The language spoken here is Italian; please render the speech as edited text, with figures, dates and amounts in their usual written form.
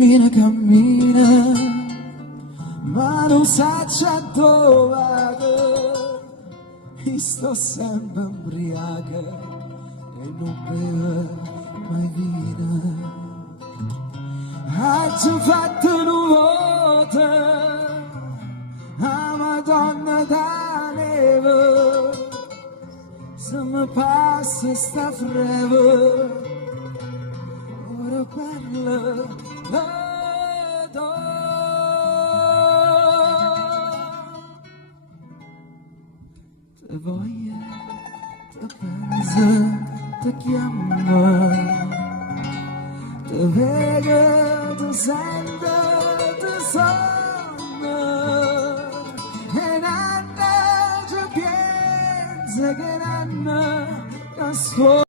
cammina, ma non sa già dove che sto sempre ubriaca e non beve mai vino. Oggi ho fatto una volta a Madonna da neve, se mi passa sta freve ora parla te voglia, te pensa, te chiama, te vede, te sente, te sogna e nanna ci pensa che nanna nasconde.